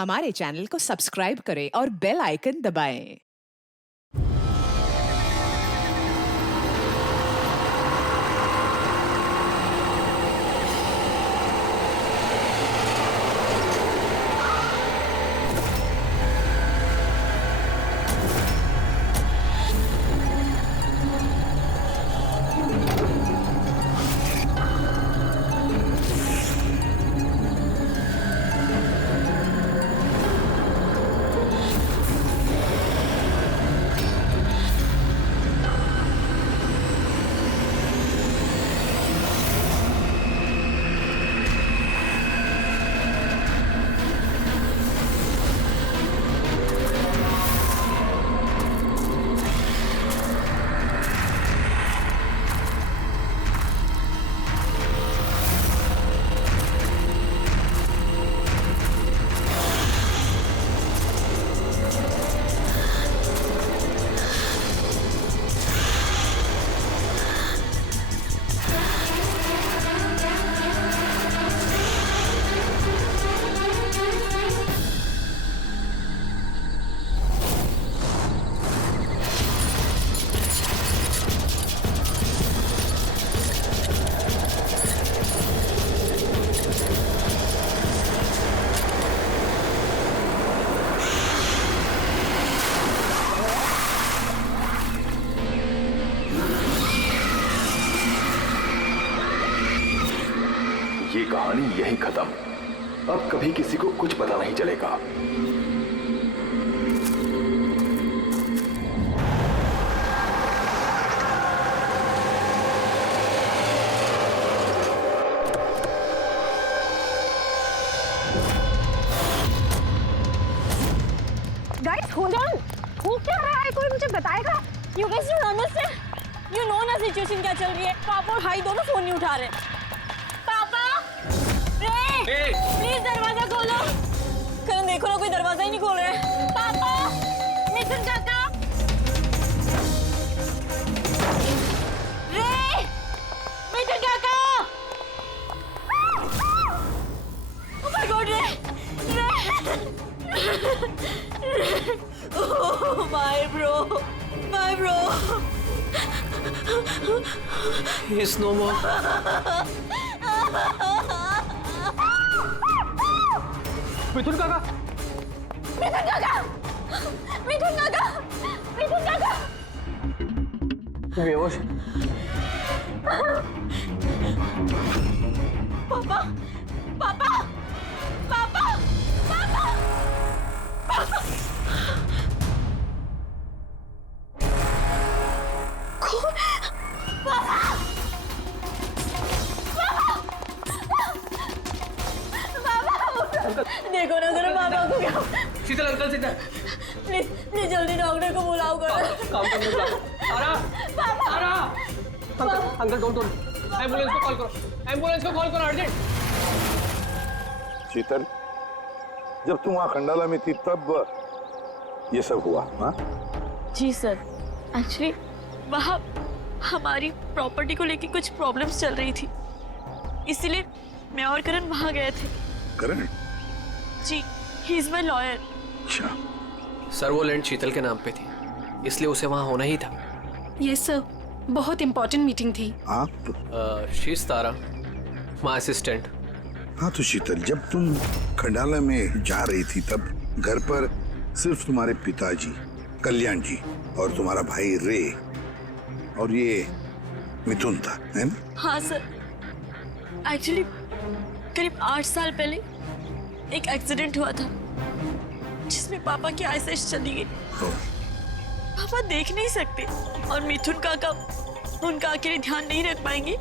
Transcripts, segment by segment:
हमारे चैनल को सब्सक्राइब करें और बेल आइकन दबाएं। ये कहानी यहीं खत्म। अब कभी किसी को कुछ पता नहीं चलेगा। Guys, hold on. हो क्या रहा है? कोई मुझे बताएगा? You guys don't understand. You know ना सिचुएशन क्या चल रही है। पापा और भाई दोनों फोन नहीं उठा रहे। पापा, रे, प्लीज दरवाजा खोलो। करण देखो ना, कोई दरवाजा ही नहीं खोल रहा है। पापा, मिथुन काका, रे, मिथुन काका। Oh my God, रे। Oh, my bro. He's no more. मिथुन काका। बेहोश। पापा, पापा, पापा, पापा, पापा। देखो ना जरा पापा को क्या। शीतल अंकल सीधा। प्लीज प्लीज जल्दी डॉक्टर को बुलाओ करो। काम करने जाओ। आरा। पापा। आरा। अंकल डोंट एम्बुलेंस को कॉल करो। एम्बुलेंस को कॉल करो अर्जेंट। शीतल, जब तुम वहाँ खंडाला में थी तब ये सब हुआ? हाँ जी सर, एक्चुअली वहाँ हमारी प्रॉपर्टी को लेके कुछ प्रॉब्लम्स चल रही थी, इसीलिए मैं और करण वहाँ गए थे। करण? जी, ही इज माय लॉयर। अच्छा। सर वो लैंड शीतल के नाम पे थी, इसलिए उसे वहाँ होना ही था। यस सर, बहुत इंपॉर्टेंट मीटिंग थी। आप? शीज तारा, माय असिस्टेंट। हाँ तो शीतल, जब तुम खंडाला में जा रही थी तब घर पर सिर्फ तुम्हारे पिताजी कल्याण जी और तुम्हारा भाई रे और ये मिथुन था, है ना? हाँ सर, एक्चुअली करीब 8 साल पहले एक एक्सीडेंट हुआ था जिसमें पापा की आईसाइट चली गई। पापा देख नहीं सकते और मिथुन काका उनका अकेले ध्यान नहीं रख पाएंगे,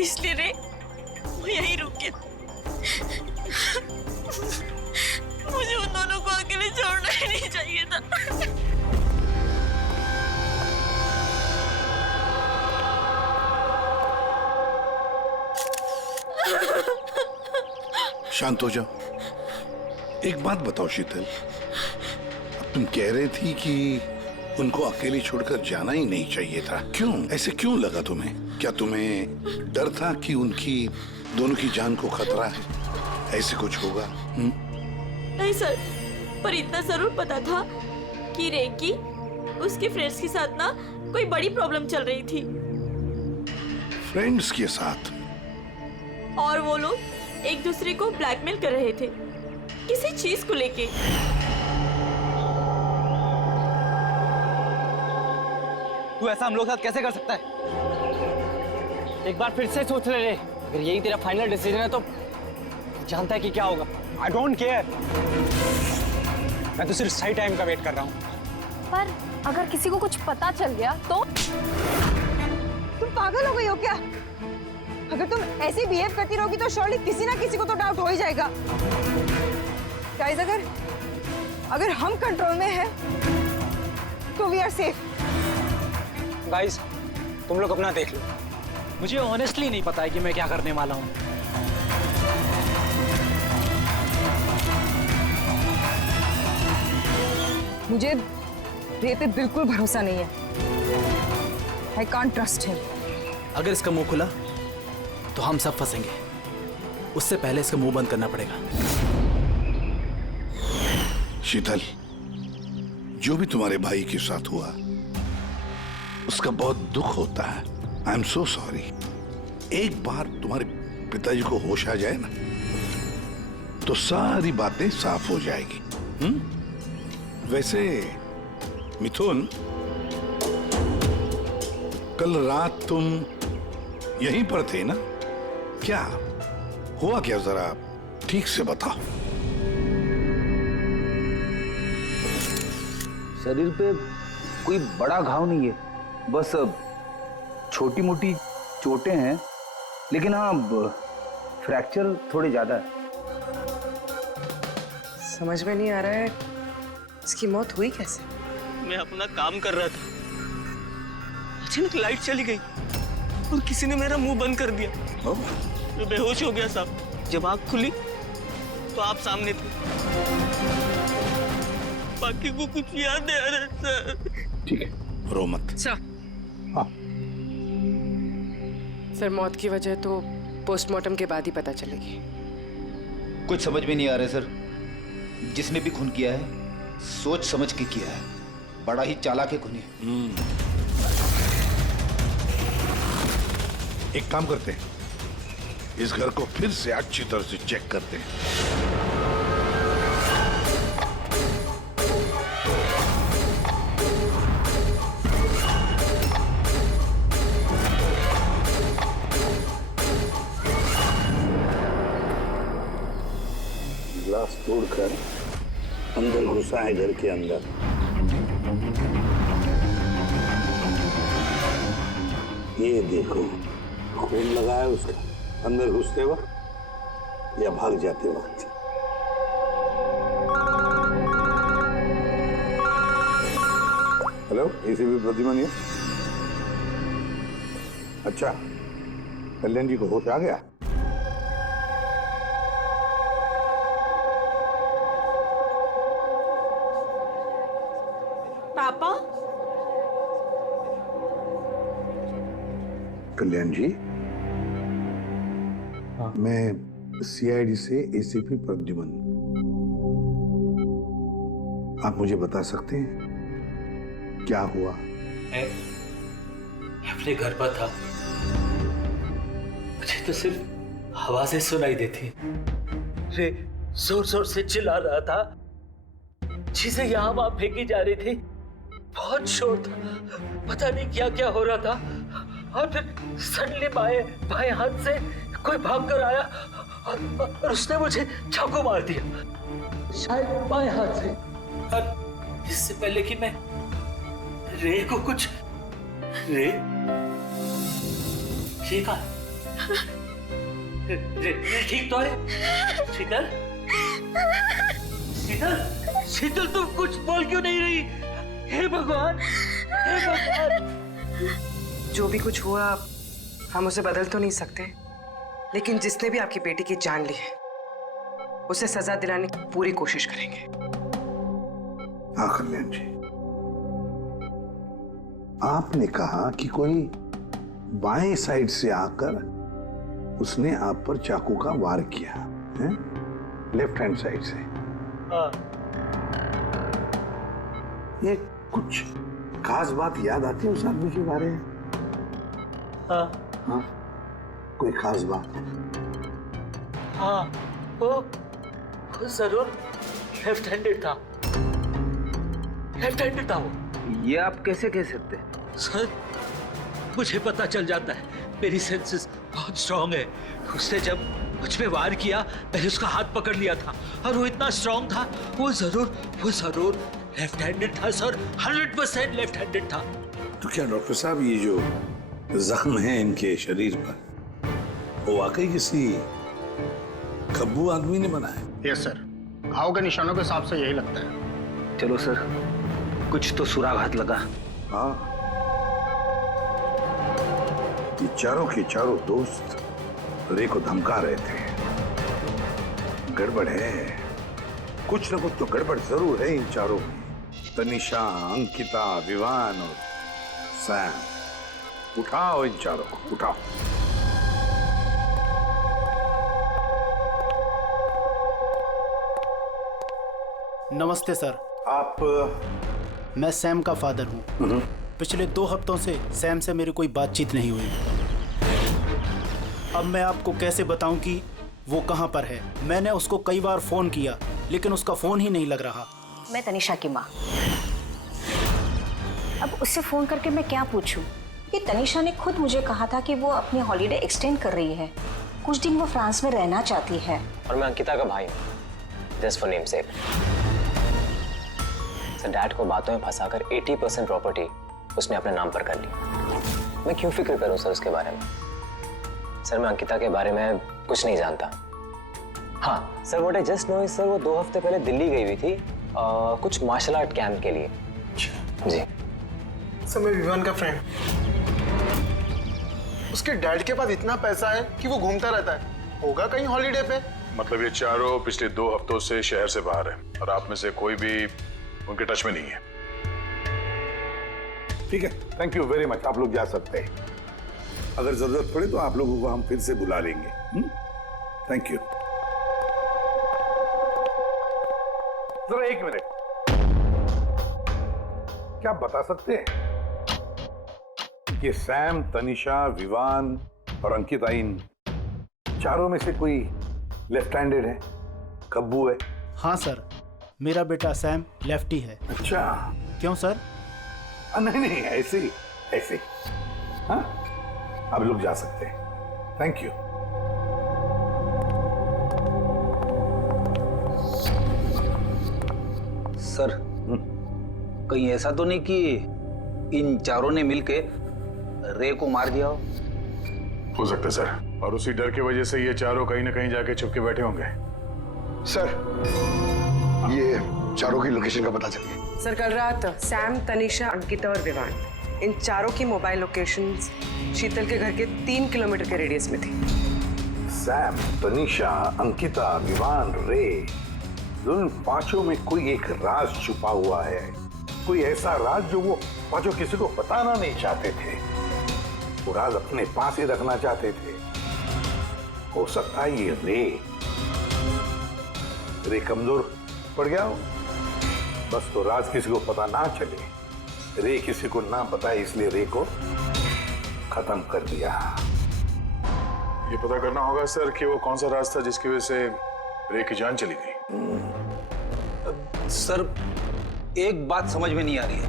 इसलिए रे वो यहीं रुक गया। मुझे उन दोनों को अकेले छोड़ना ही नहीं चाहिए था। शांत हो जाओ। एक बात बताओ शीतल, अब तुम कह रही थी कि उनको अकेले छोड़कर जाना ही नहीं चाहिए था, क्यों? ऐसे क्यों लगा तुम्हें? क्या तुम्हें डर था कि उनकी दोनों की जान को खतरा है, ऐसे कुछ होगा? नहीं सर, पर इतना जरूर पता था कि रे की उसके फ्रेंड्स के साथ ना कोई बड़ी प्रॉब्लम चल रही थी फ्रेंड्स के साथ? और वो लोग एक दूसरे को ब्लैकमेल कर रहे थे किसी चीज को लेके। तू ऐसा हम लोग के साथ कैसे कर सकता है? एक बार फिर से सोच ले रे, अगर यही तेरा फाइनल डिसीजन है तो जानता है कि क्या होगा। आई डोंट केयर, मैं तो सिर्फ सही टाइम का वेट कर रहा हूँ। पर अगर किसी को कुछ पता चल गया तो? तुम पागल हो गई हो क्या? अगर तुम ऐसे बिहेव करती रहोगी तो श्योरली किसी ना किसी को तो डाउट हो ही जाएगा। गाइस, अगर हम कंट्रोल में हैं तो वी आर सेफ। गाइस, तुम लोग अपना देख लो, मुझे ऑनेस्टली नहीं पता है कि मैं क्या करने वाला हूँ। मुझे रे पे बिल्कुल भरोसा नहीं है। I can't trust him. अगर इसका मुंह खुला तो हम सब फंसेंगे। उससे पहले इसका मुंह बंद करना पड़ेगा। शीतल, जो भी तुम्हारे भाई के साथ हुआ उसका बहुत दुख होता है। I am so sorry. एक बार तुम्हारे पिताजी को होश आ जाए ना तो सारी बातें साफ हो जाएगी। वैसे मिथुन, कल रात तुम यहीं पर थे ना? क्या हुआ, क्या जरा ठीक से बताओ। शरीर पे कोई बड़ा घाव नहीं है, बस छोटी मोटी चोटें हैं, लेकिन हाँ फ्रैक्चर थोड़े ज्यादा है। समझ में नहीं आ रहा है इसकी मौत हुई कैसे? मैं अपना काम कर रहा था, अचानक लाइट चली गई और किसी ने मेरा मुंह बंद कर दिया। मैं बेहोश हो गया साहब। जब आँख खुली तो आप सामने थे। बाकी को कुछ याद नहीं आ रहा सर। ठीक है, रो मत। सर, मौत की वजह तो पोस्टमार्टम के बाद ही पता चलेगी। कुछ समझ में नहीं आ रहा है सर। जिसने भी खून किया है सोच समझ के किया है, बड़ा ही चालाक है खूनी। एक काम करते हैं, इस घर को फिर से अच्छी तरह से चेक करते हैं। ग्लास तोड़कर अंदर घुसा है घर के अंदर। ये देखो, खून लगा है उसका अंदर घुसते वक्त या भाग जाते वक्त। हेलो, एसीपी प्रतिमा। अच्छा, कल्याण जी को होश आ गया? पापा, कल्याण जी, मैं सीआईडी से एसीपी प्रद्युमन। आप मुझे बता सकते हैं क्या हुआ? मैं अपने घर पर था, मुझे तो सिर्फ आवाजें सुनाई देती। रे जोर जोर से चिल्ला रहा था, चीजें यहाँ वहां फेंकी जा रही थी, बहुत शोर था, पता नहीं क्या क्या हो रहा था। और फिर सडनली बाएं हाथ से कोई भाग कर आया और उसने मुझे चाकू मार दिया, शायद बाएं हाथ से। और इससे पहले कि मैं रे को कुछ रे ठीक है? रे ठीक तो है? शीतल, शीतल, शीतल, तुम कुछ बोल क्यों नहीं रही? हे भगवान, हे भगवान। जो भी कुछ हुआ हम उसे बदल तो नहीं सकते, लेकिन जिसने भी आपकी बेटी की जान ली है उसे सजा दिलाने की पूरी कोशिश करेंगे। हाँ कल्याण जी, आपने कहा कि कोई बाएं साइड से आकर उसने आप पर चाकू का वार किया है, लेफ्ट हैंड साइड से। हाँ ये कुछ खास बात याद आती है उस आदमी के बारे में? हाँ हाँ, कोई खास बात? हाँ, वो जरूर लेफ्ट हैंडेड था। लेफ्ट हैंडेड था वो। ये आप कैसे कह सकते हैं? सर, मुझे पता चल जाता है, मेरी सेंसेस बहुत स्ट्रांग है। उसने जब मुझ पे वार किया, मैंने उसका हाथ पकड़ लिया था और वो इतना स्ट्रांग था, वो जरूर लेफ्ट हैंडेड था सर, 100% लेफ्ट हैंडेड था। तो क्या डॉक्टर साहब, ये जो जख्म है इनके शरीर पर, वो वाकई किसी खब्बू आदमी ने बनाया? यस सर, घाव के निशानों के हिसाब से यही लगता है। चलो सर, कुछ तो सुराग हाथ लगा। हाँ, ये चारों के चारों दोस्त रे को धमका रहे थे। गड़बड़ है, कुछ न कुछ तो गड़बड़ जरूर है इन चारों में। तनिषा, अंकिता, विवान और सैम। उठाओ इन चारों को, उठाओ। नमस्ते सर। आप? मैं सैम का फादर हूँ। पिछले 2 हफ्तों से सैम से मेरी कोई बातचीत नहीं हुई। अब मैं आपको कैसे बताऊं कि वो कहाँ पर है। मैंने उसको कई बार फोन किया, लेकिन उसका फोन ही नहीं लग रहा। मैं तनिषा की माँ। अब उससे फोन करके मैं क्या पूछूं? ये तनिषा ने खुद मुझे कहा था कि वो अपनी हॉलीडे एक्सटेंड कर रही है, कुछ दिन वो फ्रांस में रहना चाहती है। और मैं अंकिता का भाई हूँ, just for name sec. Sir, dad को बातों में फंसाकर 80% प्रॉपर्टी उसने अपने नाम पर कर ली। मैं क्यों फिक्र करूँ सर उसके बारे में? सर, मैं अंकिता के बारे में कुछ नहीं जानता। हाँ sir, what I just know is sir, वो 2 हफ्ते पहले दिल्ली गई हुई थी कुछ मार्शल आर्ट कैंप के लिए। जी सर, मैं विवान का फ्रेंड। उसके डैड के पास इतना पैसा है कि वो घूमता रहता है। होगा कहीं हॉलीडे पे। मतलब ये चारों पिछले 2 हफ्तों से शहर से बाहर है और आप में से कोई भी उनके टच में नहीं है। ठीक है, थैंक यू वेरी मच। आप लोग जा सकते हैं। अगर जरूरत पड़े तो आप लोगों को हम फिर से बुला लेंगे। Thank you. जरा 1 मिनट, क्या आप बता सकते हैं कि सैम, तनिषा, विवान और अंकिता, इन चारों में से कोई लेफ्ट हैंडेड है, खब्बू है? हाँ सर, मेरा बेटा सैम लेफ्टी है। अच्छा। क्यों सर? नहीं, ऐसे ही, ऐसे ही। हाँ, आप लोग जा सकते हैं। Thank you. सर, कहीं ऐसा तो नहीं कि इन चारों ने मिलके रे को मार दिया हो सकता है सर, और उसी डर की वजह से ये चारों कहीं ना कहीं जाके छुप के बैठे होंगे। सर, ये चारों की लोकेशन का पता चल गया। सर, कल रात सैम, तनिषा, अंकिता और विवान, इन चारों की मोबाइल लोकेशंस शीतल के घर के 3 किलोमीटर के रेडियस में थी। सैम, तनिषा, अंकिता, विवान, रे, उन पांचों में कोई एक राज छुपा हुआ है। कोई ऐसा राज जो वो पांचों किसी को बताना नहीं चाहते थे। वो राज अपने पास ही रखना चाहते थे। हो सकता है ये रे कमजोर पड़ गया हो, बस तो राज किसी को पता ना चले। रे किसी को ना बताए, इसलिए रे को खत्म कर दिया। ये पता करना होगा सर कि वो कौन सा राज था जिसकी वजह से रे की जान चली गई। सर, एक बात समझ में नहीं आ रही है,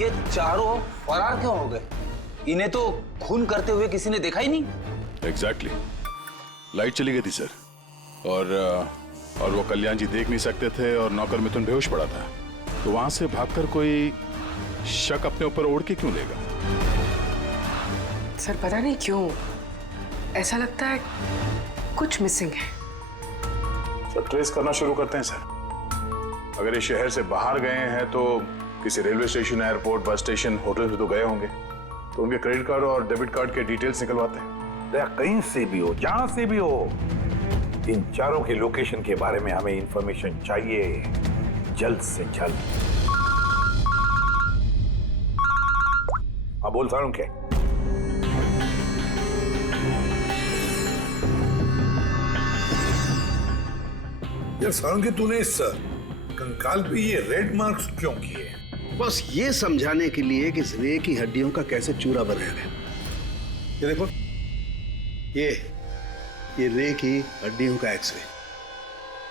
ये चारों फरार क्यों हो गए? इन्हें तो खून करते हुए किसी ने देखा ही नहीं। एग्जैक्टली, लाइट चली गई थी सर, और वो कल्याण जी देख नहीं सकते थे और नौकर मिथुन बेहोश पड़ा था, तो वहां से भागकर कोई शक अपने ऊपर ओढ़ के क्यों लेगा? सर, पता नहीं क्यों ऐसा लगता है कुछ मिसिंग है। सर, ट्रेस करना शुरू करते हैं सर। अगर ये शहर से बाहर गए हैं तो किसी railway station, airport, bus station, hotel पे तो गए होंगे, तो उनके क्रेडिट कार्ड और डेबिट कार्ड के डिटेल्स निकलवाते हैं। कहीं से भी हो, जहां से भी हो, इन चारों के लोकेशन के बारे में हमें इंफॉर्मेशन चाहिए, जल्द से जल्द। हाँ, बोल सारूं क्या? यार सारंगी, तूने इस कंकाल पे ये रेड मार्क्स क्यों किए? बस ये समझाने के लिए कि इस रे की हड्डियों का कैसे चूरा बनाया गया। ये देखो, ये रे की हड्डियों का एक्सरे।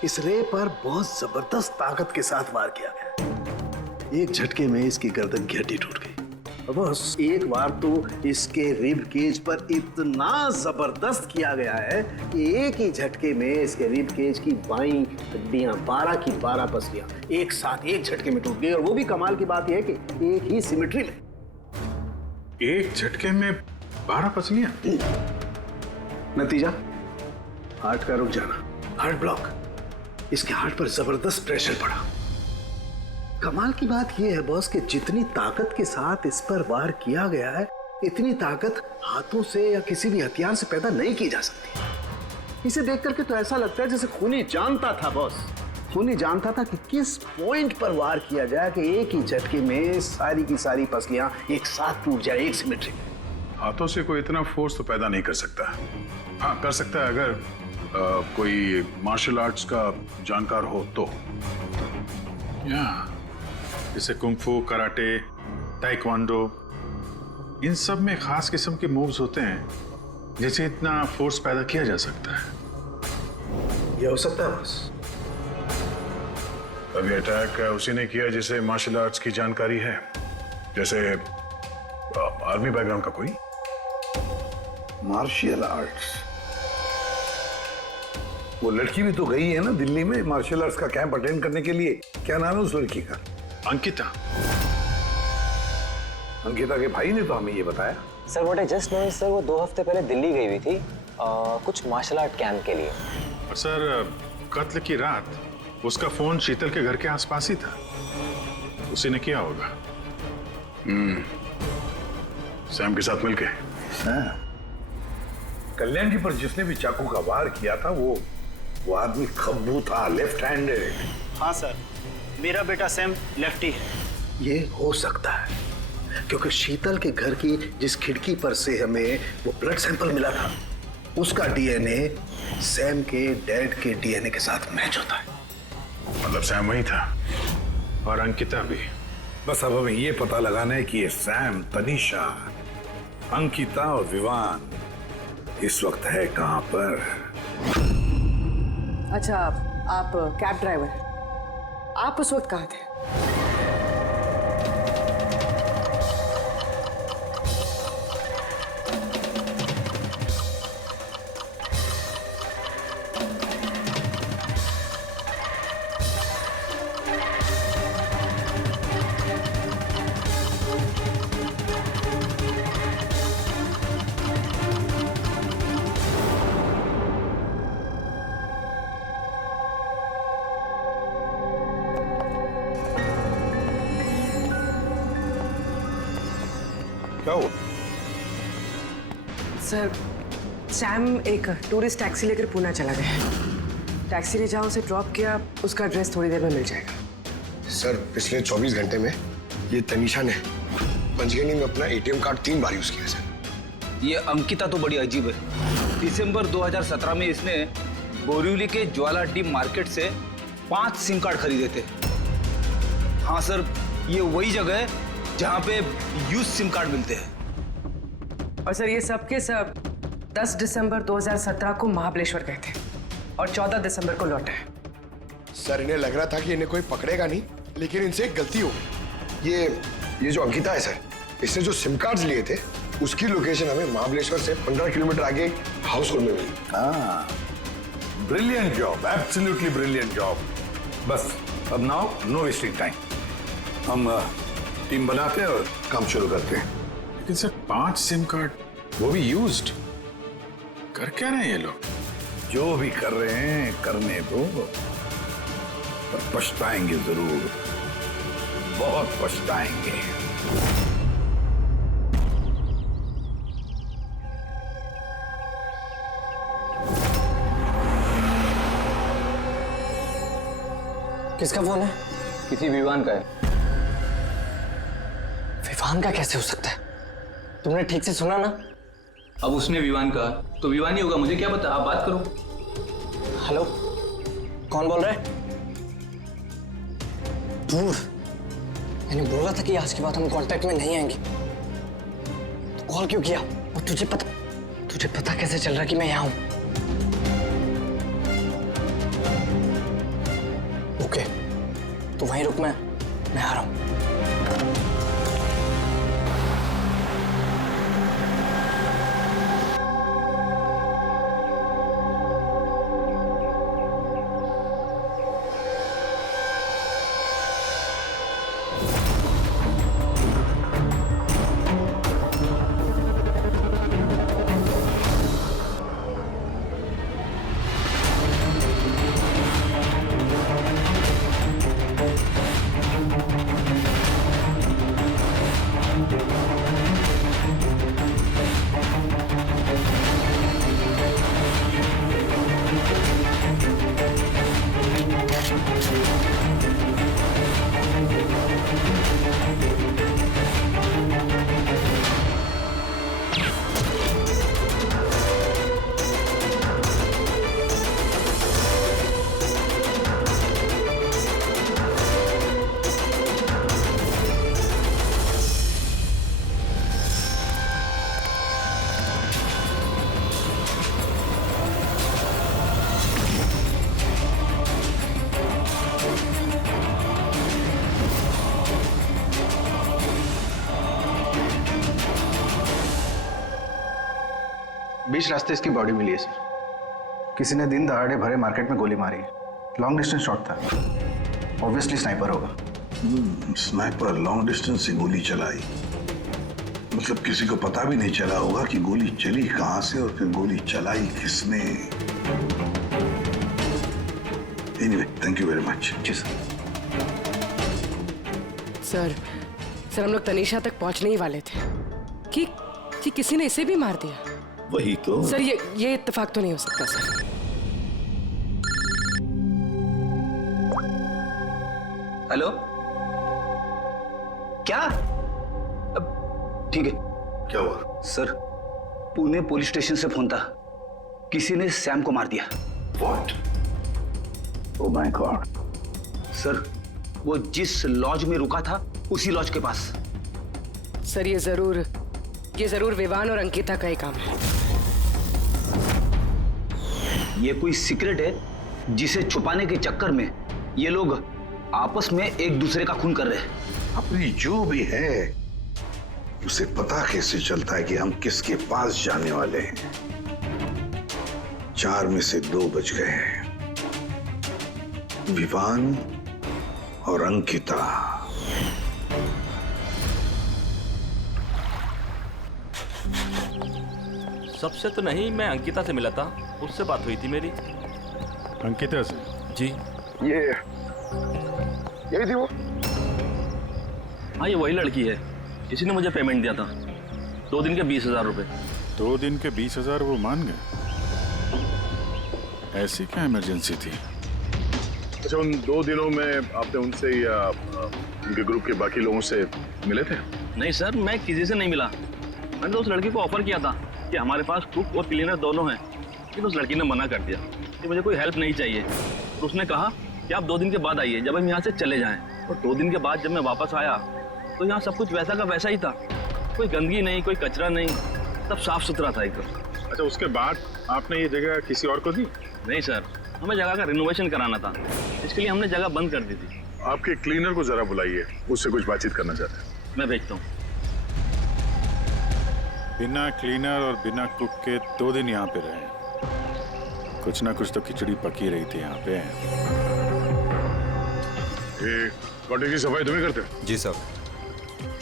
इस रे पर बहुत जबरदस्त ताकत के साथ वार किया गया। एक झटके में इसकी गर्दन की हड्डी टूट गई। बस एक बार तो इसके रिब केज पर इतना जबरदस्त किया गया है कि एक ही झटके में इसके रिब केज की बाईं हड्डियां 12 की 12 पसलियां एक साथ एक झटके में टूट गई। और वो भी कमाल की बात यह है कि एक ही सिमेट्री में। एक झटके में 12 पसलियां? नतीजा हार्ट का रुक जाना, हार्ट ब्लॉक। इसके हार्ट पर जबरदस्त प्रेशर पड़ा। कमाल की बात यह है बॉस कि जितनी ताकत के साथ इस पर वार किया गया है, इतनी ताकत हाथों से या किसी भी हथियार से पैदा नहीं की जा सकती। इसे देख करके तो ऐसा लगता है जैसे खूनी जानता था बॉस, खूनी जानता था कि किस पॉइंट पर वार किया जाए कि एक ही झटके में सारी की सारी पसलियां एक साथ टूट जाए, एक सिमेट्री में। हाथों से कोई इतना फोर्स तो पैदा नहीं कर सकता। हाँ, कर सकता है अगर कोई मार्शल आर्ट्स का जानकार हो तो। जैसे कुंग-फू, कराटे, ताइक्वांडो, इन सब में खास किस्म के मूव्स होते हैं जिससे इतना फोर्स पैदा किया जा सकता है। ये हो सकता है बस। अभी अटैक उसी ने किया जिसे मार्शल आर्ट्स की जानकारी है, जैसे आर्मी बैकग्राउंड का कोई। Martial arts? वो लड़की भी तो गई है ना दिल्ली में मार्शल आर्ट्स का कैंप अटेंड करने के लिए। क्या नाम है उस लड़की का? अंकिता। अंकिता के भाई ने तो हमें ये बताया। Sir what I just know sir, वो 2 हफ्ते पहले दिल्ली गई हुई थी कुछ मार्शल आर्ट कैंप के लिए। और सर कत्ल की रात उसका फोन शीतल के घर के आसपास ही था। उसी ने किया होगा। सैम के साथ मिलके। कल्याण जी पर जिसने भी चाकू का वार किया था वो आदमी खब्बू था, लेफ्ट हैंडेड। हाँ सर, मेरा बेटा सैम लेफ्टी है। ये हो सकता है क्योंकि शीतल के घर की जिस खिड़की पर से हमें वो ब्लड सैंपल मिला था, उसका डीएनए सैम के डैड के डीएनए के साथ मैच होता है। मतलब सैम वही था और अंकिता भी। बस अब हमें ये पता लगाना है कि ये सैम, तनीषा, अंकिता और विवान इस वक्त है कहां पर। अच्छा, आप कैब ड्राइवर, आप उस वक्त कहाँ थे? क्या हुआ? सर, सैम एक टूरिस्ट टैक्सी लेकर पूना चला गया। टैक्सी ने जहाँ उसे ड्रॉप किया, उसका एड्रेस थोड़ी देर में मिल जाएगा। सर, पिछले 24 घंटे में ये तनीषा ने पंचगनी में अपना एटीएम कार्ड 3 बार यूज किया सर। ये अंकिता तो बड़ी अजीब है। दिसंबर 2017 में इसने बोरिवली के ज्वाला डी मार्केट से 5 सिम कार्ड खरीदे थे। हाँ सर, ये वही जगह है जहाँ पे यूज सिम कार्ड मिलते हैं। और सर, ये सब के सब 10 दिसंबर 2017 को महाबलेश्वर गए थे और 14 दिसंबर को लौटे। सर, इन्हें लग रहा था कि इन्हें कोई पकड़ेगा नहीं, लेकिन इनसे एक गलती हो गई। ये जो अंकिता है सर, इसने जो सिम कार्ड्स लिए थे उसकी लोकेशन हमें महाबलेश्वर से 15 किलोमीटर आगे हाउस होल्ड में मिली। हाँ, brilliant job, absolutely brilliant job. बस अब नाउ नो वेस्टिंग टाइम, हम टीम बनाते हैं और काम शुरू करते हैं। लेकिन सर 5 सिम कार्ड, वो भी यूज्ड, कर क्या रहे हैं ये लोग? जो भी कर रहे हैं करने दो, पर पछताएंगे जरूर, बहुत पछताएंगे। किसका फोन है? किसी विवान का है। विवान का कैसे हो सकता है? तुमने ठीक से सुना ना? अब उसने विवान कहा तो विवान ही होगा, मुझे क्या पता, आप बात करो। हेलो कौन बोल रहा है? दूर? मैंने बोला था कि आज के बाद हम कांटेक्ट में नहीं आएंगे। तो कॉल क्यों किया? और तुझे पता कैसे चल रहा कि मैं यहाँ हूँ? ओके, तो वहीं रुक, मैं आ रहा हूँ। बीच रास्ते इसकी बॉडी मिली है सर। किसी ने दिन दहाड़े भरे मार्केट में गोली मारी है। लॉन्ग डिस्टेंस शॉट था, ऑब्वियसली स्नाइपर होगा। स्नाइपर लॉन्ग डिस्टेंस से गोली चलाई, मतलब किसी को पता भी नहीं चला होगा कि गोली चली कहां से और फिर गोली चलाई किसने। Anyway, thank you very much. जी सर। सर हम लोग तनीषा तक पहुंचने ही वाले थे कि किसी ने इसे भी मार दिया। वही तो सर, ये इत्तेफाक तो नहीं हो सकता सर। हेलो, क्या? ठीक है। क्या हुआ? सर, पुणे पुलिस स्टेशन से फोन था, किसी ने सैम को मार दिया। What? Oh my God. Sir, वो जिस लॉज में रुका था उसी लॉज के पास। सर, ये जरूर विवान और अंकिता का ही काम है। ये कोई सीक्रेट है जिसे छुपाने के चक्कर में ये लोग आपस में एक दूसरे का खून कर रहे हैं। अपनी जो भी है उसे पता कैसे चलता है कि हम किसके पास जाने वाले हैं? 4 में से 2 बच गए हैं, विवान और अंकिता। सबसे तो नहीं, मैं अंकिता से मिला था, उससे बात हुई थी मेरी। अंकिता से? जी। यही थी वो? हाँ, ये वही लड़की है, इसी ने मुझे पेमेंट दिया था, 2 दिन के 20,000 रुपए। 2 दिन के 20,000 वो मान गए? ऐसी क्या इमरजेंसी थी? अच्छा, उन 2 दिनों में आपने उनसे या उनके ग्रुप के बाकी लोगों से मिले थे? नहीं सर, मैं किसी से नहीं मिला। मैंने तो उस लड़की को ऑफर किया था कि हमारे पास कुक और क्लीनर दोनों हैं, लेकिन उस लड़की ने मना कर दिया कि मुझे कोई हेल्प नहीं चाहिए। और उसने कहा कि आप 2 दिन के बाद आइए, जब हम यहाँ से चले जाएं। और 2 दिन के बाद जब मैं वापस आया तो यहाँ सब कुछ वैसा का वैसा ही था, कोई गंदगी नहीं, कोई कचरा नहीं, सब साफ सुथरा था एकदम। अच्छा, उसके बाद आपने ये जगह किसी और को दी? नहीं सर, हमें जगह का रिनोवेशन कराना था, इसके लिए हमने जगह बंद कर दी थी। आपके क्लीनर को जरा बुलाइए, उससे कुछ बातचीत करना चाहते हैं। मैं भेजता हूँ। बिना क्लीनर और बिना कुक के 2 दिन यहाँ पे रहे, कुछ ना कुछ तो खिचड़ी पकी रही थी यहाँ पे। ये कॉटेज की सफाई तुम्हें करते हो? जी सर।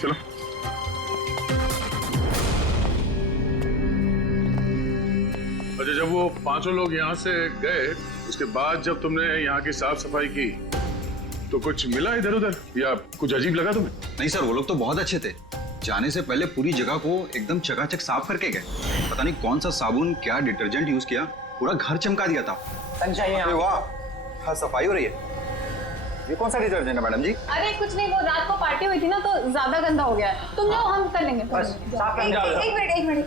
चलो। अच्छा, जब वो 5 लोग यहाँ से गए, उसके बाद जब तुमने यहाँ की साफ सफाई की तो कुछ मिला इधर उधर या कुछ अजीब लगा तुम्हें? नहीं सर, वो लोग तो बहुत अच्छे थे। जाने से पहले पूरी जगह को एकदम चकाचक साफ करके गए। पता नहीं कौन सा साबुन, क्या डिटर्जेंट यूज किया, पूरा घर चमका दिया था। अरे वाह, हाँ सफाई हो रही है। ये कौन सा डिटर्जेंट है मैडम जी? अरे कुछ नहीं, वो रात को पार्टी हुई थी ना तो ज्यादा गंदा हो गया है। तुम जाओ, हम कर लेंगे। एक मिनट।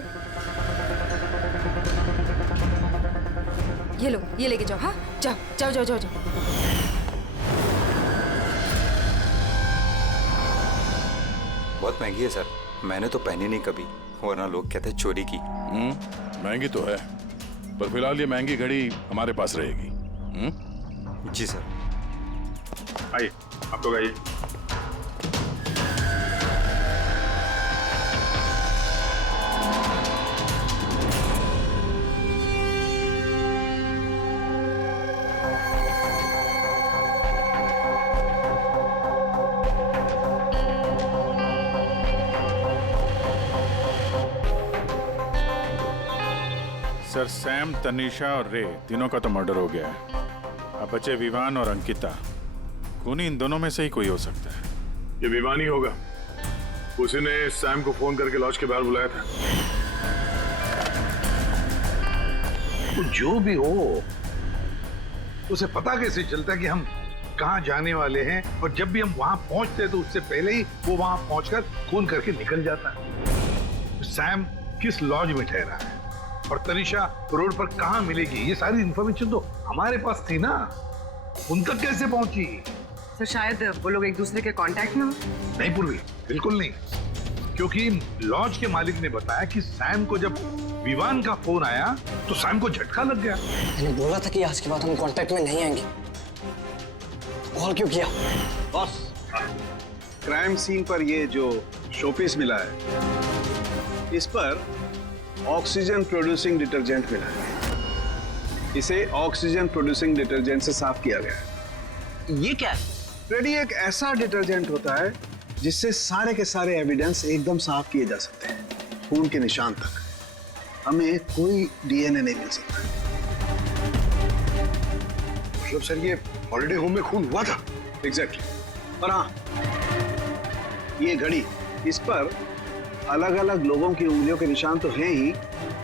ये लो, ये लेके जाओ। हाँ, जाओ जाओ जाओ जाओ जाओ। बहुत महंगी है सर, मैंने तो पहनी नहीं कभी, वरना लोग कहते हैं चोरी की। महंगी तो है, पर फिलहाल ये महंगी घड़ी हमारे पास रहेगी। जी सर। आइए, आप लोग आइए। सर, सैम, तनीषा और रे तीनों का तो मर्डर हो गया है। अब बचे विवान और अंकिता। खूनी इन दोनों में से ही कोई हो सकता है। ये विवान ही होगा, उसी ने सैम को फोन करके लॉज के बाहर बुलाया था। तो जो भी हो, उसे पता कैसे चलता कि हम कहाँ जाने वाले हैं, और जब भी हम वहां पहुंचते तो उससे पहले ही वो वहां पहुंचकर फोन करके निकल जाता है। सैम किस लॉज में ठहरा है और तनीषा रोड पर कहां मिलेगी, ये सारी इंफॉर्मेशन तो हमारे पास थी ना, उन तक कैसे पहुंची? तो शायद वो लोग एक दूसरे के कांटेक्ट में हो। नहीं पूर्वी, बिल्कुल नहीं, क्योंकि लॉज के मालिक ने बताया कि सैम को जब विवान का फोन आया तो सैम को झटका लग गया। मैंने बोला था कि आज के बाद हम कांटेक्ट में नहीं आएंगे, कॉल क्यों किया? बॉस, क्राइम सीन पर ये जो शोपीस मिला है, इस पर ऑक्सीजन प्रोड्यूसिंग डिटर्जेंट मिला है। इसे ऑक्सीजन प्रोड्यूसिंग डिटर्जेंट से साफ किया गया है। ये क्या है? रेडी एक ऐसा डिटर्जेंट होता है जिससे सारे के सारे एविडेंस एकदम साफ किए जा सकते हैं, खून के निशान तक। हमें कोई डीएनए नहीं मिल सकता। मतलब सर, ये हॉलिडे होम में खून हुआ था? एग्जैक्टली। और हाँ, ये घड़ी, इस पर अलग अलग लोगों की उंगलियों के निशान तो हैं ही,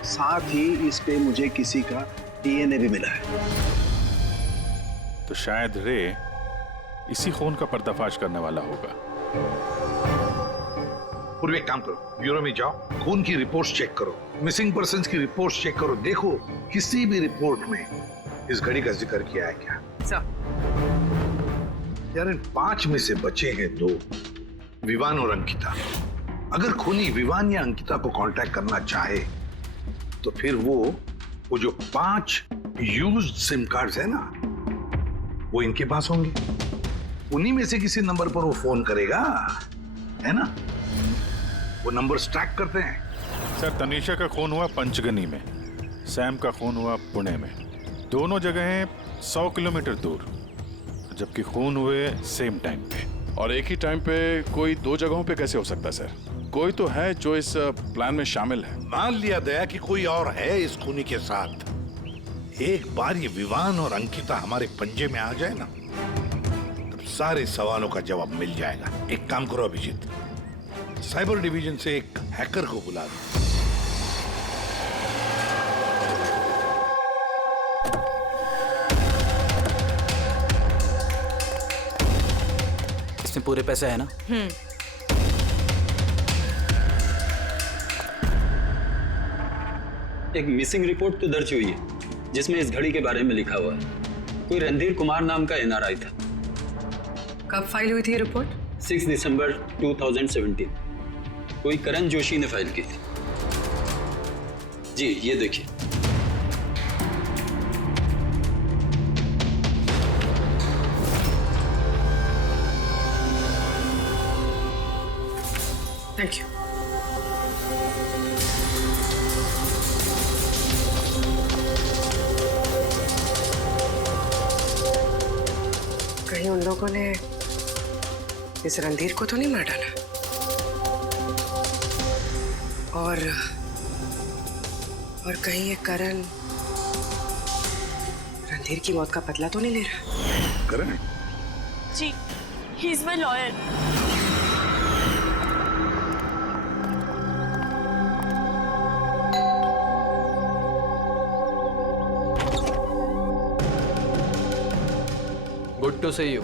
साथ ही इस पे मुझे किसी का डीएनए भी मिला है। तो शायद रे इसी खून का पर्दाफाश करने वाला होगा। पूर्व एक काम करो, ब्यूरो में जाओ, खून की रिपोर्ट्स चेक करो, मिसिंग पर्संस की रिपोर्ट्स चेक करो, देखो किसी भी रिपोर्ट में इस घड़ी का जिक्र किया है क्या। यार, इन 5 में से बचे हैं 2, विवान और अंकिता। अगर खूनी विवान या अंकिता को कांटेक्ट करना चाहे तो फिर वो जो 5 यूज्ड सिम कार्ड्स है ना, वो इनके पास होंगे। उन्हीं में से किसी नंबर पर वो फोन करेगा, है ना? वो नंबर ट्रैक करते हैं। सर, तनीषा का खून हुआ पंचगनी में, सैम का खून हुआ पुणे में। दोनों जगहें 100 किलोमीटर दूर, जबकि खून हुए सेम टाइम पे। और एक ही टाइम पे कोई 2 जगहों पे कैसे हो सकता है सर? कोई तो है जो इस प्लान में शामिल है। मान लिया गया कि कोई और है इस खूनी के साथ। एक बार ये विवान और अंकिता हमारे पंजे में आ जाए ना, तब सारे सवालों का जवाब मिल जाएगा। एक काम करो अभिजीत, साइबर डिवीजन से एक हैकर को बुला दो। इसमें पूरे पैसे है ना? एक मिसिंग रिपोर्ट तो दर्ज हुई है जिसमें इस घड़ी के बारे में लिखा हुआ है। कोई रणधीर कुमार नाम का एनआरआई था। कब फाइल हुई थी ये रिपोर्ट? 6 दिसंबर 2017। कोई करण जोशी ने फाइल की थी। जी, ये देखिए। Thank you. कहीं उन लोगों ने इस रणधीर को तो नहीं मार डाला? और कहीं ये करण रणधीर की मौत का बदला तो नहीं ले रहा? करण? जी, he is my lawyer. Good to see you.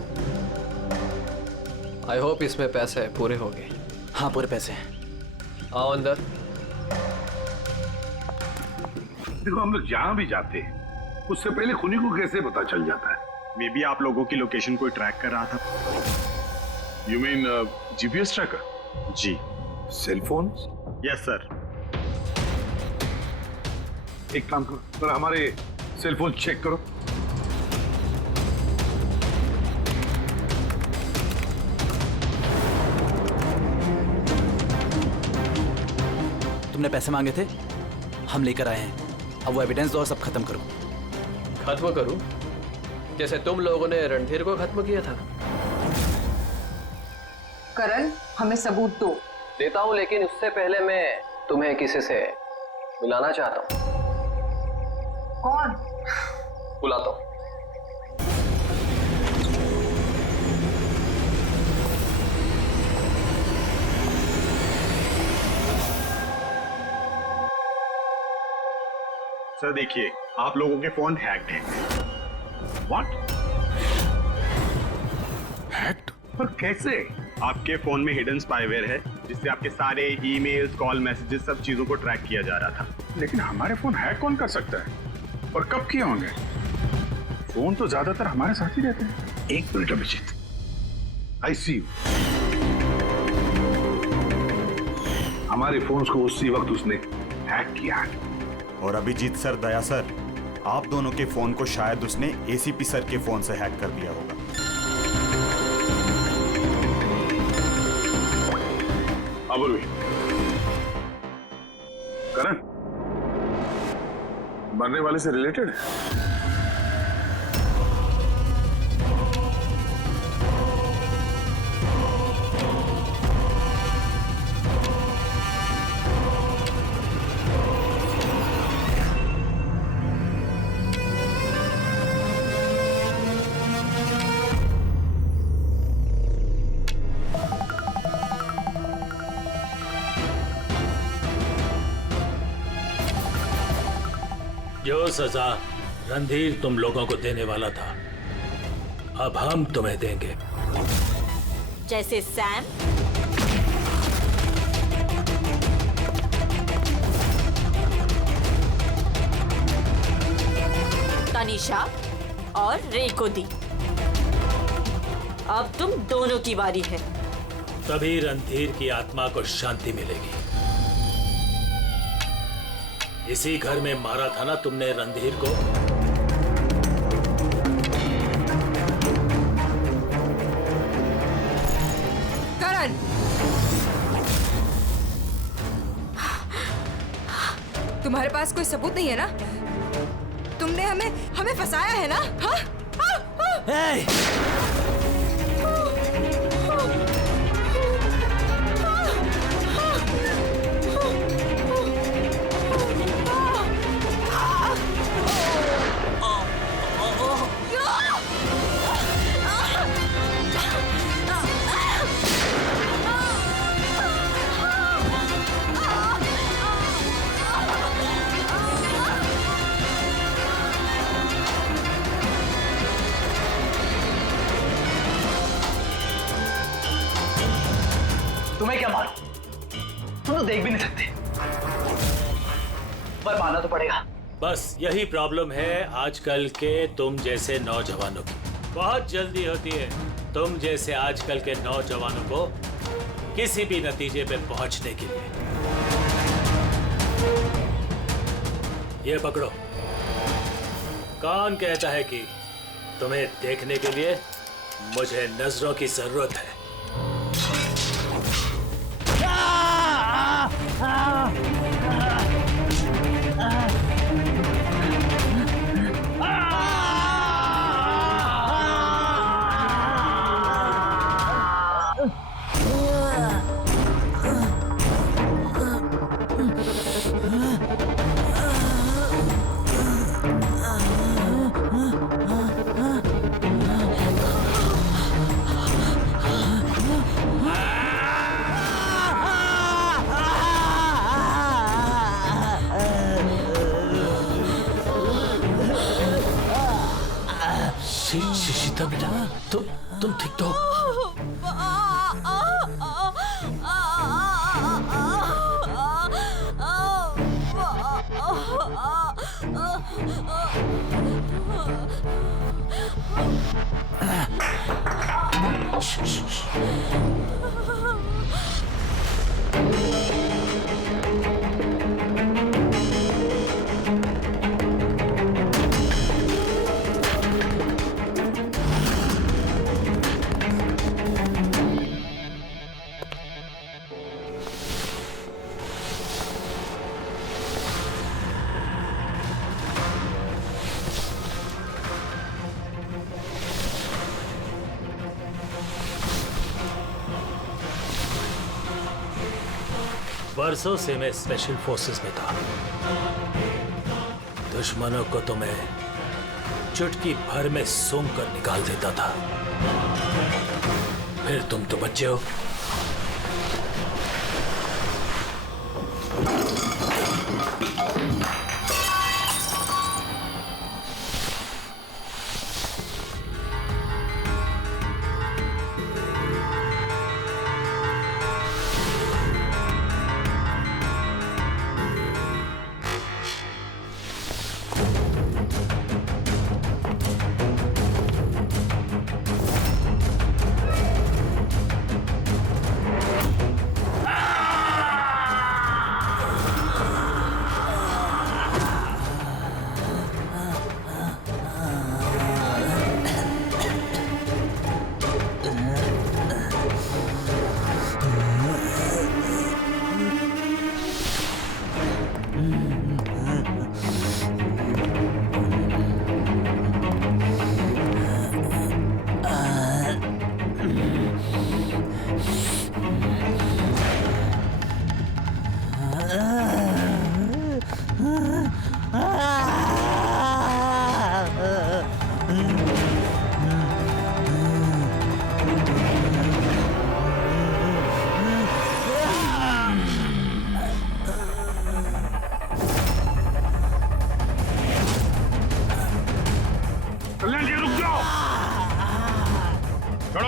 I hope इसमें पैसे पूरे हो गए। हाँ, पूरे पैसे हैं। आओ अंदर। देखो, हम लोग जहां भी जाते हैं उससे पहले खुनी को कैसे पता चल जाता है? मे बी आप लोगों की लोकेशन कोई ट्रैक कर रहा था। You mean GPS tracker? जी। Cell phone? Yes sir. एक काम करो, जरा हमारे सेल फोन चेक करो। तुमने पैसे मांगे थे, हम लेकर आए हैं। अब वो एविडेंस दो और सब खत्म करो। खत्म करूं? जैसे तुम लोगों ने रणधीर को खत्म किया था। करण, हमें सबूत दो। देता हूं, लेकिन उससे पहले मैं तुम्हें किसी से मिलाना चाहता हूं। कौन? बुलाता हूं। सर देखिए, आप लोगों के फोन हैक्ड हैं। व्हाट? हैक्ड? पर कैसे? आपके फोन में हिडन स्पाईवेयर है, जिससे आपके सारे ईमेल्स, कॉल, मैसेजेस, सब चीजों को ट्रैक किया जा रहा था। लेकिन हमारे फोन हैक कौन कर सकता है? और कब किए होंगे? फोन तो ज्यादातर हमारे साथ ही रहते हैं। एक minute Abhijit, I see you. हमारे फोन्स को उसी वक्त उसने हैक किया है। और अभिजीत सर, दया सर, आप दोनों के फोन को शायद उसने एसीपी सर के फोन से हैक कर दिया होगा। अबुल करण मरने वाले से रिलेटेड है? जो सजा रणधीर तुम लोगों को देने वाला था, अब हम तुम्हें देंगे। जैसे सैम, तनीषा और रे को दी। अब तुम दोनों की बारी है। तभी रणधीर की आत्मा को शांति मिलेगी। इसी घर में मारा था ना तुमने रणधीर को? करण, तुम्हारे पास कोई सबूत नहीं है ना? तुमने हमें फंसाया है ना? हाँ? तुम्हें क्या मालूम? तुम तो देख भी नहीं सकते, पर मानना तो पड़ेगा। बस यही प्रॉब्लम है आजकल के तुम जैसे नौजवानों की। बहुत जल्दी होती है तुम जैसे आजकल के नौजवानों को किसी भी नतीजे पे पहुंचने के लिए। ये पकड़ो। कौन कहता है कि तुम्हें देखने के लिए मुझे नजरों की जरूरत है? शीता बेटा, तुम ठीक तो? बरसों से मैं स्पेशल फोर्सेस में था। दुश्मनों को तो मैं चुटकी भर में सूंघ कर निकाल देता था। फिर तुम तो बच्चे हो।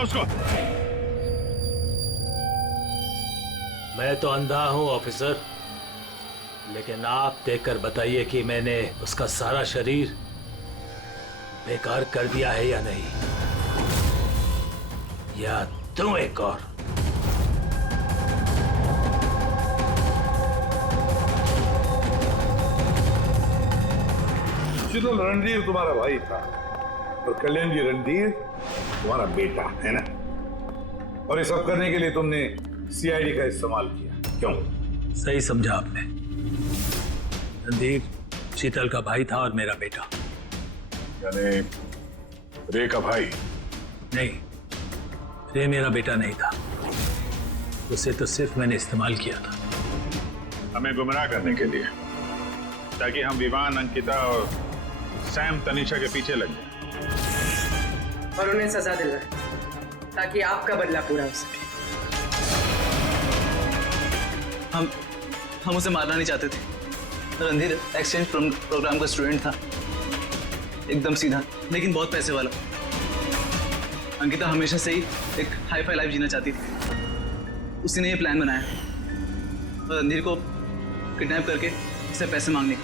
उसको। मैं तो अंधा हूं ऑफिसर, लेकिन आप देखकर बताइए कि मैंने उसका सारा शरीर बेकार कर दिया है या नहीं, या तू एक और। शीतल, रणधीर तुम्हारा भाई था और कल्याण जी रणधीर तुम्हारा बेटा है ना, और ये सब करने के लिए तुमने सीआईडी का इस्तेमाल किया, क्यों? सही समझा आपने। रणधीर शीतल का भाई था और मेरा बेटा। यानी रे का भाई? नहीं, रे मेरा बेटा नहीं था, उसे तो सिर्फ मैंने इस्तेमाल किया था। हमें गुमराह करने के लिए, ताकि हम विवान, अंकिता और सैम तनीषा के पीछे लग जाए और उन्हें सजा दिलवाए, ताकि आपका बदला पूरा हो सके। हम उसे मारना नहीं चाहते थे। रणधीर एक्सचेंज प्रोग्राम का स्टूडेंट था, एकदम सीधा, लेकिन बहुत पैसे वाला। अंकिता हमेशा से ही एक हाई फाई लाइफ जीना चाहती थी। उसी ने ये प्लान बनाया और रणधीर को किडनैप करके उससे पैसे मांगने का।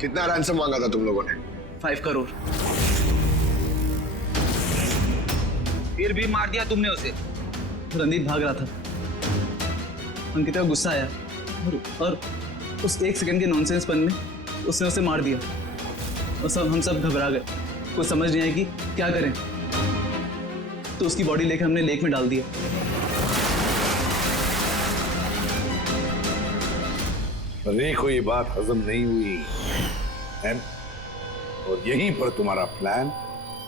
कितना रैंसम मांगा था तुम लोगों ने? 5 करोड़। फिर भी मार दिया तुमने उसे। रणधीर भाग रहा था, अंकिता को गुस्सा आया और उस 1 सेकंड के नॉनसेंस पन में उसने उसे मार दिया और हम सब घबरा गए। कुछ समझ नहीं आई कि क्या करें, तो उसकी बॉडी लेकर हमने लेक में डाल दिया। रे को ये बात हजम नहीं हुई है, और यहीं पर तुम्हारा प्लान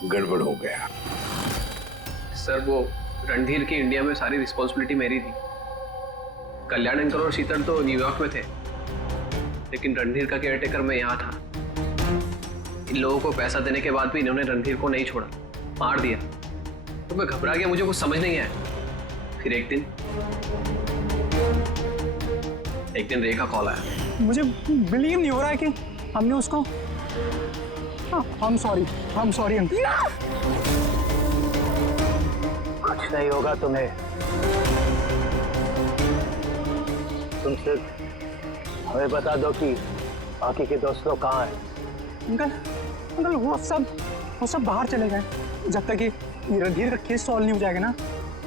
गड़बड़ हो गया। सर, वो रणधीर की इंडिया में सारी रिस्पॉन्सिबिलिटी मेरी थी। कल्याण अंकल और शीतल तो न्यूयॉर्क में थे, लेकिन रणधीर का केयरटेकर मैं यहाँ था। इन लोगों को पैसा देने के बाद भी इन्होंने रणधीर को नहीं छोड़ा, मार दिया। तो मैं घबरा गया, मुझे कुछ समझ नहीं आया। फिर एक दिन रे का कॉल आया। मुझे बिलीव नहीं हो रहा है कि हमने उसको। I'm sorry uncle. कुछ नहीं होगा तुम्हें, तुम सिर्फ हमें बता दो कि बाकी के दोस्त लोग कहाँ हैं। अंकल वो सब बाहर चले गए जब तक कि रणधीर का केस सॉल्व नहीं हो जाएगा ना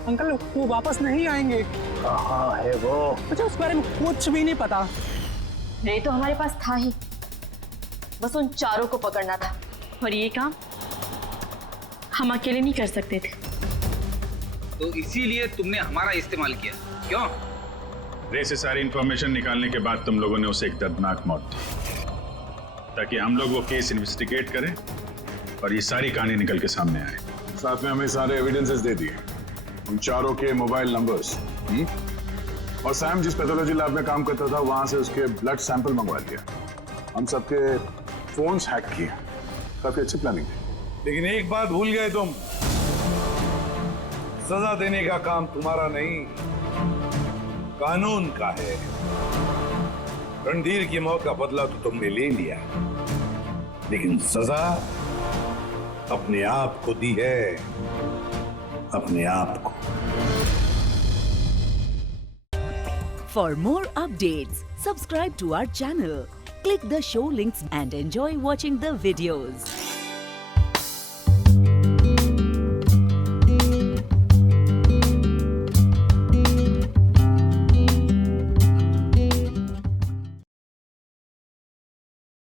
अंकल, वो वापस नहीं आएंगे। कहाँ है वो? मुझे उस बारे में कुछ भी नहीं पता। रे तो हमारे पास था ही, बस उन चारों को पकड़ना था, और ये काम हम अकेले नहीं कर सकते थे। तो इसीलिए तुमने हमारा इस्तेमाल किया, क्यों? रे से सारी इंफॉर्मेशन निकालने के बाद तुम लोगों ने उसे एक दर्दनाक मौत दी, ताकि हम लोग वो केस इन्वेस्टिगेट करें और ये सारी कहानी निकल के सामने आए। साथ में हमें सारे एविडेंसेस दे दिए, उन चारों के मोबाइल नंबर्स, और सैम जिस पैथोलॉजी लैब में काम करता था वहां से उसके ब्लड सैंपल मंगवा लिया। हम सबके फोन्स हैक किए। काफी अच्छी प्लानिंग थी। लेकिन एक बात भूल गए तुम, सजा देने का काम तुम्हारा नहीं, कानून का है। रणधीर की मौत का बदला तो तुमने ले लिया, लेकिन सजा अपने आप को दी है, अपने आप को। For more updates, subscribe to our channel, click the show links and enjoy watching the videos.